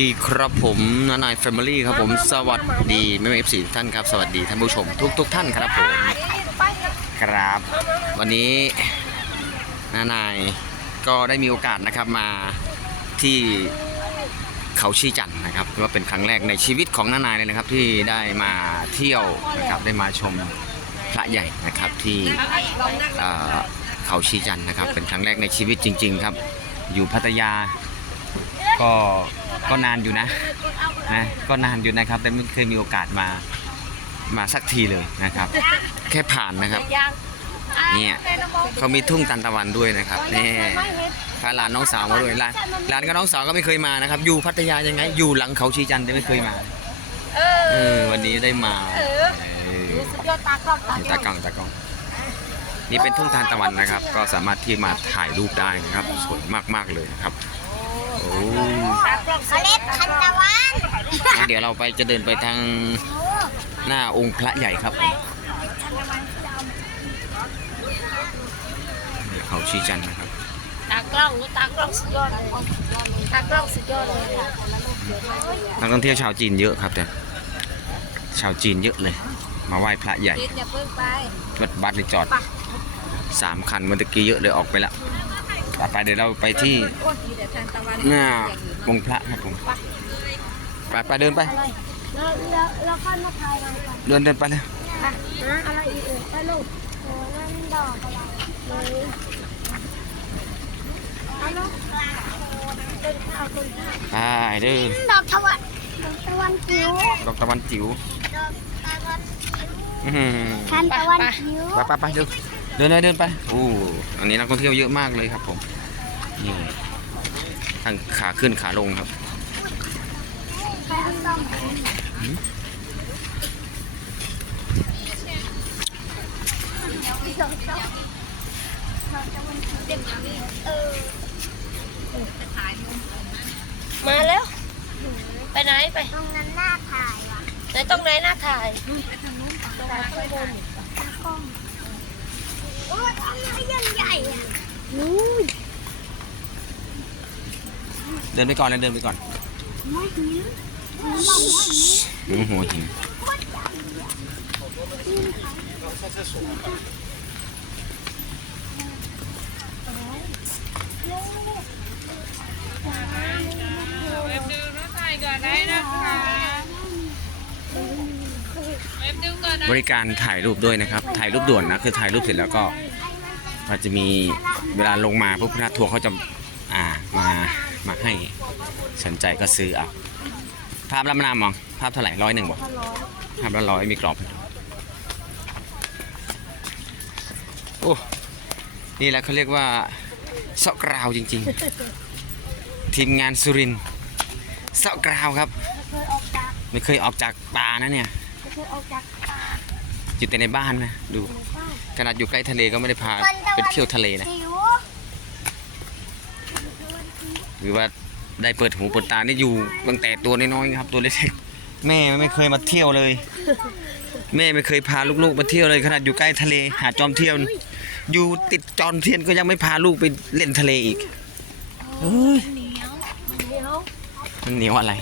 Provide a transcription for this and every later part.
ดีครับผมนานายแฟมิลี่ครับผมสวัสดีแม่เอฟซีท่านครับ สวัสดีท่านผู้ชมทุกทุกๆท่านครับผมครับ วันนี้นานายก็ได้มีโอกาสนะครับมาที่เขาชีจันทร์นะครับว่าเป็นครั้งแรกในชีวิตของนานายเลยนะครับ ที่ได้มาเที่ยวนะครับได้มาชมพระใหญ่นะครับที่เอ่อเขาชีจันทร์นะครับ เป็นครั้งแรกในชีวิตจริง ๆ ครับ อยู่พัทยา ก็ก็นานอยู่นะนะก็นานอยู่นะครับ แต่ไม่เคยมีโอกาสมามาสักทีเลยนะครับ แค่ผ่านนะครับเนี่ยเขามีทุ่งตันตะวันด้วยนะครับนี่พาหลานน้องสาวมาด้วยหลานหลานกับน้องสาวก็ไม่เคยมานะครับ อยู่พัทยายังไง อยู่หลังเขาชีจันทร์แต่ไม่เคยมาเอเอออวันนี้ได้มาเออสุดยอดตากล้องตานี่ตากล้องตากล้องนี่เป็นทุ่งทานตะวันนะครับ ก็สามารถที่มาถ่ายรูปได้นะครับสวยมากๆเลยนะครับโอ้ตากล้อง เขาเล็บคันตะวันงั้นเดี๋ยวเราไปจะเดินไปทางหน้าองค์พระใหญ่ครับนี่เขาชี้จันทร์นะครับตากล้องตากล้องสุดยอดเลยตากล้องสุดยอดเลยนักท่องเที่ยวชาวจีนเยอะครับแต่ชาวจีนเยอะเลย มาไหว้พระใหญ่ปิดอย่าเพิ่งไปรถบัสเลยจอดสามคันเมื่อตะกี้เยอะเลยออกไปละต่อ ไปเดี๋ยวเราไปที่อ้วนทีแต่ทานตะวันหน้าองค์พระครับผมไปไปเดินไปแล้วแล้วแล้วค่อยมาถ่ายกันก่อนเดินเดินไปเลยอะนะอะไรอีกเอ่ยไปลูกโอ้นั่นดอกอะไรเลยเอาลูกต้นข้าวต้นข้าวไปเด้อดอกตะวันดอกตะวันจิ๋วดอกตะวันจิ๋วดอกตะวันอื้อหือคันตะวันจิ๋วไปไปไปเดิน เดินเลยเดินไปโอ้อันนี้นักท่องเที่ยวเยอะมากเลยครับผมนี่ทางขาขึ้นขาลงครับไปเอาต้มเออมาแล้ว ไปไหนไป ตรงนั้นน่าถ่ายว่ะไหนตรงไหนน่าถ่ายตรงข้างบนตากล้ องโอ้ยทำไมยังใหญ่อะนู้ยเดินไปก่อนเลยเดินไปก่อนไม่หิวมันบอกว่าหิวอือหัวหิน เว็บดูน้องถ่ายก่อนได้นะคะเว็ บริการถ่ายรูปด้วยนะครับ ถ่ายรูปด่วนนะ คือถ่ายรูปเสร็จแล้วก็มันจะมีเวลาลงมาปุ๊บคณะทัวร์เขาจะอ่ามามาให้สนใจก็ซื้อเอาภาพละมนามองภาพเท่าไหร่ร้อยหนึ่งบอกภาพละร้อยมีกรอบโอ้นี่แหละเขาเรียกว่าเสาะกราวจริง ๆ ทีมงานสุรินเสาะกราวครับ ไม่เคยออกจากป่านะเนี่ย เคยออกจากป่าอยู่แต่ในบ้านนะดูขนาดอยู่ใกล้ทะเลก็ไม่ได้พาไปเที่ยวทะเลนะจิ๋วหรือว่าได้เปิดหูเปิดตานี่อยู่ตั้งแต่ตัวน้อยๆครับตัวเล็กๆแม่ไม่เคยมาเที่ยวเลย แม่ไม่เคยพาลูกๆมาเที่ยวเลยขนาดอยู่ใกล้ทะเล หาดจอมเที่ยวอยู่ติดจอมเทียนก็ยังไม่พาลูกไปเล่นทะเลอีกเอ้ยเหนียวมันเหนียวอะไร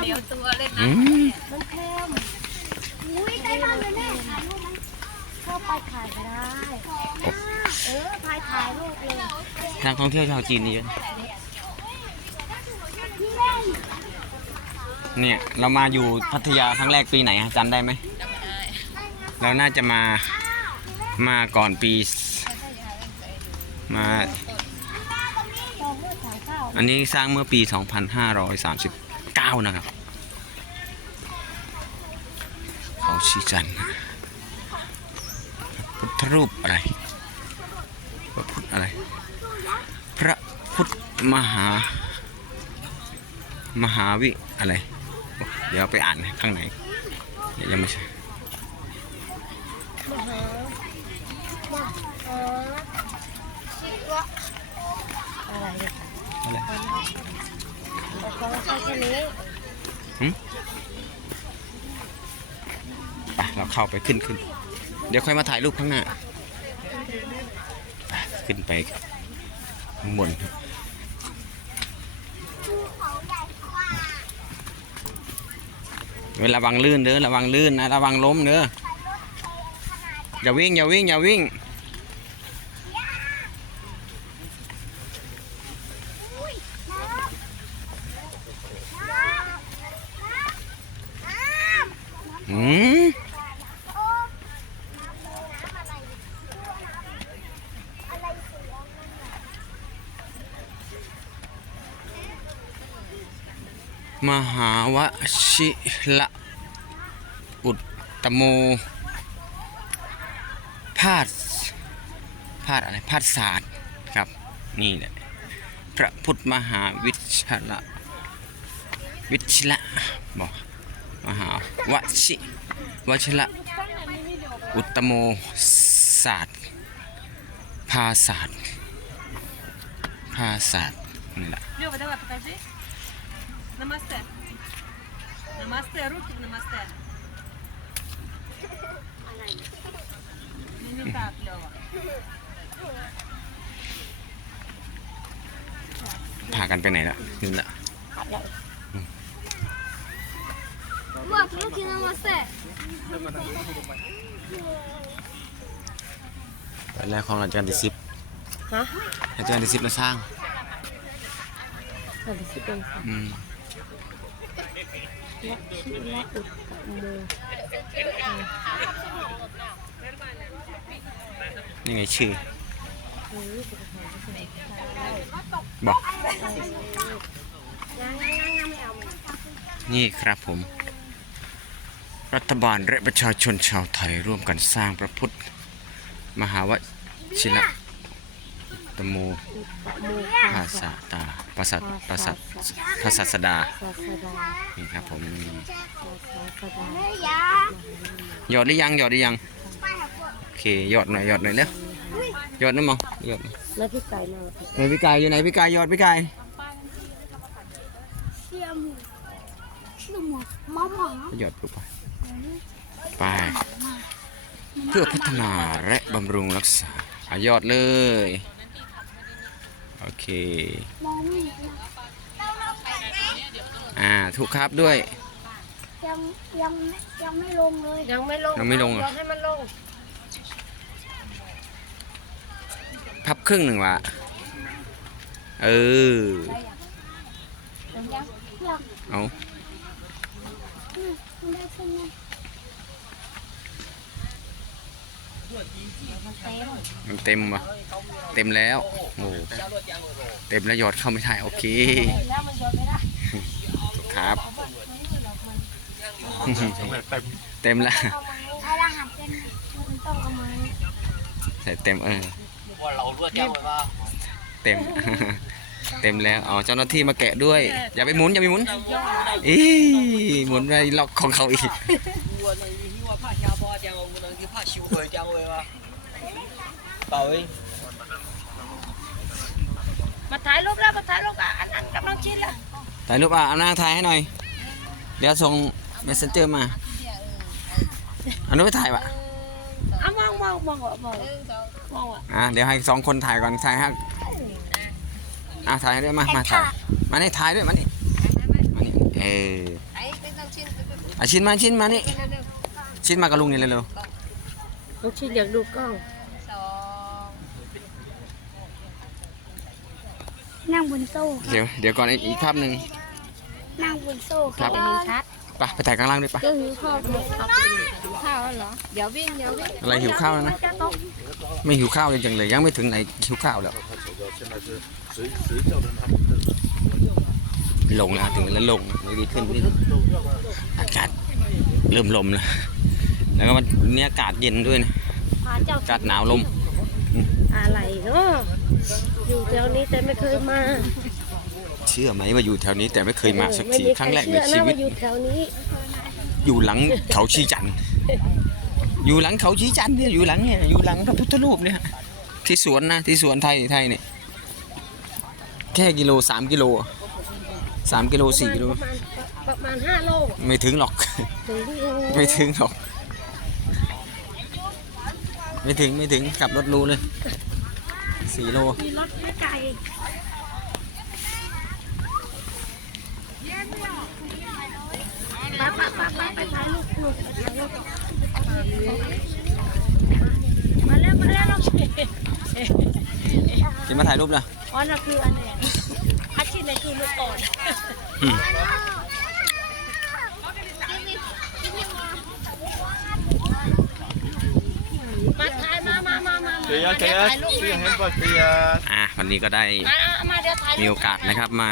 เหนียวตัวเลยอืมมันเค็ม อุ้ยได้มาเลยแม่ถ่ายรูปไหมเข้าไปถ่ายก็ได้เออถ่ายถ่ายรูปเลยนักท่องเที่ยวชาวจีนนี่เยอะเนี่ยเรามาอยู่พัทยาครั้งแรกปีไหนอะจำได้ไหมเราน่าจะมามาก่อนปี มาองเลือกถ่ายข้าวอันนี้สร้างเมื่อปี 2539 นะครับ เขา ชี้จันทร์พระพุทธรูปอะไร พระพุทธอะไร พระพุทธมหา มหาวิอะไรโอ้เดี๋ยวไปอ่านข้างในเดี๋ยวยังไม่ใช่เออชิวะอะไรอะไรแต่ก็ใช่แค่นี้ เราเข้าไปขึ้นขึ้น เดี๋ยวค่อยมาถ่ายรูปข้างหน้า ขึ้นไปข้างบนครับเวลาวังลื่นเด้อระวังลื่นนะระวังล้มเด้ออย่าวิ่งอย่าวิ่งอย่าวิ่ง มหาวชิระอุตตโมพาดพาดอะไรพาดศาสตร์ครับ นี่แหละพระพุทธมหาวิชระวิชระบอกมหาวชิวชิระอุตตโมศาสตร์พาศาสตร์พาศาสตร์นี่แหละ Намасте. Намасте, руки в намасте. Ну не так, Лёва. พากันไปไหนละนี่แหละ ว่าลูกกินน้ำมาเสร็จ ตอนแรกของราชการที่สิบ ฮะ ราชการที่สิบมาสร้าง สวัสดีสิเป็นค่ะ อืม และชื่อและอุดโมนี่ไงชื่อ บอก นี่ครับผม รัฐบาลและประชาชนชาวไทยร่วมกันสร้างพระพุทธ มหาวชิระตโมโมภาษาตา ประสัตประสัตภาษาสดาศาสดานี่ครับผมศาสดาหยอดหรือยังหยอดหรือยังโอเคหยอดหน่อยหยอดหน่อยเร็วหยอดนะมองหยอดหน่อยแล้วพี่ไก่มาไหนพี่กายอยู่ไหนพี่กายหยอดพี่กายเสียหยอดปุ๊บไปไปเพื่อพัฒนาและบำรุงรักษาอะหยอดเลย โอเค มองไม่อ่า ถูกครับด้วย ยังยังยังไม่ลงเลยยังไม่ลงยังไม่ลงเหรอรอให้มันลงพับครึ่งหนึ่งวะเออยังเอามันได้ใช่ไหม มันเต็มวะเต็มแล้วโอ้เต็มแล้วหยอดเข้าไม่ได้โอเคครับเต็มแล้วใช้รหัสเป็มันต้องเอามือใส่เต็มเออเต็มเต็มแล้วอ๋อเจ้าหน้าที่มาแกะด้วย อย่าไปหมุนอย่าไปหมุนอีหมุนไปล็อกของเขาอีก 你怕羞愧讲我吗？宝贝， มาถ่ายรูปแล้วมาถ่ายรูปอ่ะอันนั้นกำลังชิดแล้ว ถ่ายรูปอ่ะเอาหน้าถ่ายให้หน่อย เดี๋ยวส่ง messenger มาอันนู้นไปถ่ายวะ อ่ะมองมองมองอ่ะมองมองอ่ะ อ่ะเดี๋ยวให้สองคนถ่ายก่อนถ่ายให้อ่ะถ่ายให้ด้วยมามาถ่ายมานี่ถ่ายด้วยมานี่มานี่เอออ่ะชิ้นมาชิ้นมานี่ชิ้นมากับลุงนี่เร็ว ลูกชิดอยากดูกล้องนั่งบนโซ่ๆเดี๋ยวเดี๋ยวก่อนอีกอีกภาพหนึ่ง นั่งบนโซ่ครับเห็นชัดไปไปถ่ายข้างล่างด้วยปะก็หิวข้าวเลยครับข้าวแล้วเหรอ เดี๋ยววิ่งเดี๋ยววิ่งอะไรหิวข้าวแล้วนะ ไม่หิวข้าวเลยจังเลยยังไม่ถึงไหนหิวข้าวแล้วลงแล้วถึงแล้วลงไม่ดีขึ้นนิดอากาศเริ่มลมแล้ว แล้วก็มันเนี่ยอากาศเย็นด้วยนะพาเจ้าอากาศหนาวลม อะไรเนาะอยู่แถวนี้แต่ไม่เคยมา เชื่อไหมว่าอยู่แถวนี้แต่ไม่เคยมาสักทีไม่มีครั้งแรกในเชื่ชีอนะวิตว่าอยู่แถวนี้ อยู่หลังเขาชีจันทร์อยู่หลังเขาชีจันทร์เนี่ยอยู่หลังเนี่ยอยู่หลังพระพุทธรูปเนี่ย ที่สวนนะที่สวนไทยไทยเนี่ยแค่กิโลสามกิโลสามกิโลสี่กิโลประมาณประมาณห้าโล ไม่ถึงหรอกถึงที่ไม่ถึงหรอก ไม่ถึงไม่ถึงขับรถรูเลยสี่โลมีรถไม่ไกลเไปไปไปไปไปถ่ายรูปลูกไปถ่ายรูปมาเร็วมาเร็วจะมาถ่ายรูปเหรออ๋อนั่นคืออันนี้อาชีพนี้คือลูกอ่อน อืม มาถ่ายมามามามา Kìa มาเดี๋ยว kìa, ถ่ายรู ป kìa hết rồi kìa. อะวันนี้ก็ได้มาเอามาเดี๋ยวถ่ายรูปมีโอกาสนะครับมา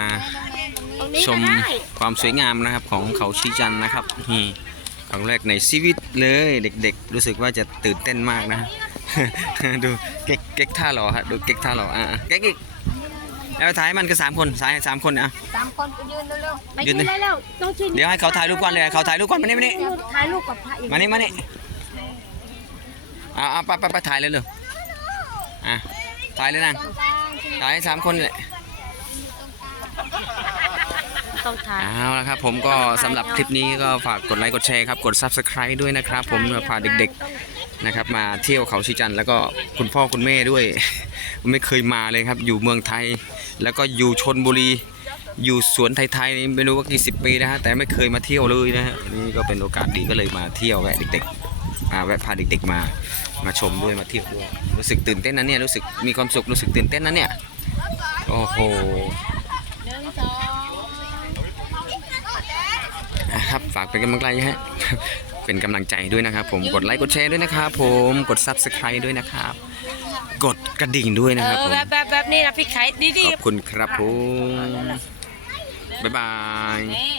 ตรงนี้ชก็มได้ความสวยงามนะครับของเขาชีจันทร์นะครับนี่ครั้งแรกในชีวิตเลยเด็กๆ รู้สึกว่าจะตื่นเต้นมากนะ ดูเก๊กเก๊กท่าหล่อฮะดูเก๊กท่าหล่ออะเก๊กอีกแล้วถ่ายมันก็สามคนสายสามคนอะสามคนไปยืนเร็วไปยืยืนนดิได้แล้วต้องชื่นเดี๋ยวให้เขาถ่ายรูปก่อนเลยให้เขาถ่ายรูปก่อนมานี่มานี่ถ่ายรูปกับพระอีกมานี่มานี่เอาเอาไปไปไปถ่ายเลยเลย อะถ่ายเลยนะถ่ายให้สามคนเลยต้องถ่ายเอาละครับผมก็สำหรับคลิปนี้ก็ฝากกดไลค์กดแชร์ครับกด subscribe ด้วยนะครับ ผมพาเด็กๆนะครับ มาเที่ยวเขาชีจันทร์แล้วก็คุณพ่อคุณแม่ด้วย ไม่เคยมาเลยครับ อยู่เมืองไทย แล้วก็อยู่ชนบุรีอยู่สวนไทยๆนี่ไม่รู้ว่ากี่สิบปีนะฮะแต่ไม่เคยมาเที่ยวเลยนะฮะนี่ก็เป็นโอกาสดีก็เลยมาเที่ยวแวะเด็กๆอ่าแวะพาเด็กๆมา มาชมด้วยมาเที่ยวด้วย รู้สึกตื่นเต้นนะเนี่ยรู้สึกมีความสุขรู้สึกตื่นเต้นนะเนี่ยโอ้โหครับฝากเป็นกำลังใจฮะเป็นกำลังใจด้วยนะครับ ผมกดไลค์กดแชร์ด้วยนะครับผมกด subscribe ด้วยนะครับ กดกระดิ่งด้วยเอนะครับอผมแบบแบบแบบนี้นะพี่ไข่ดีขอบคุณครับผมบ๊ายบายๆนี่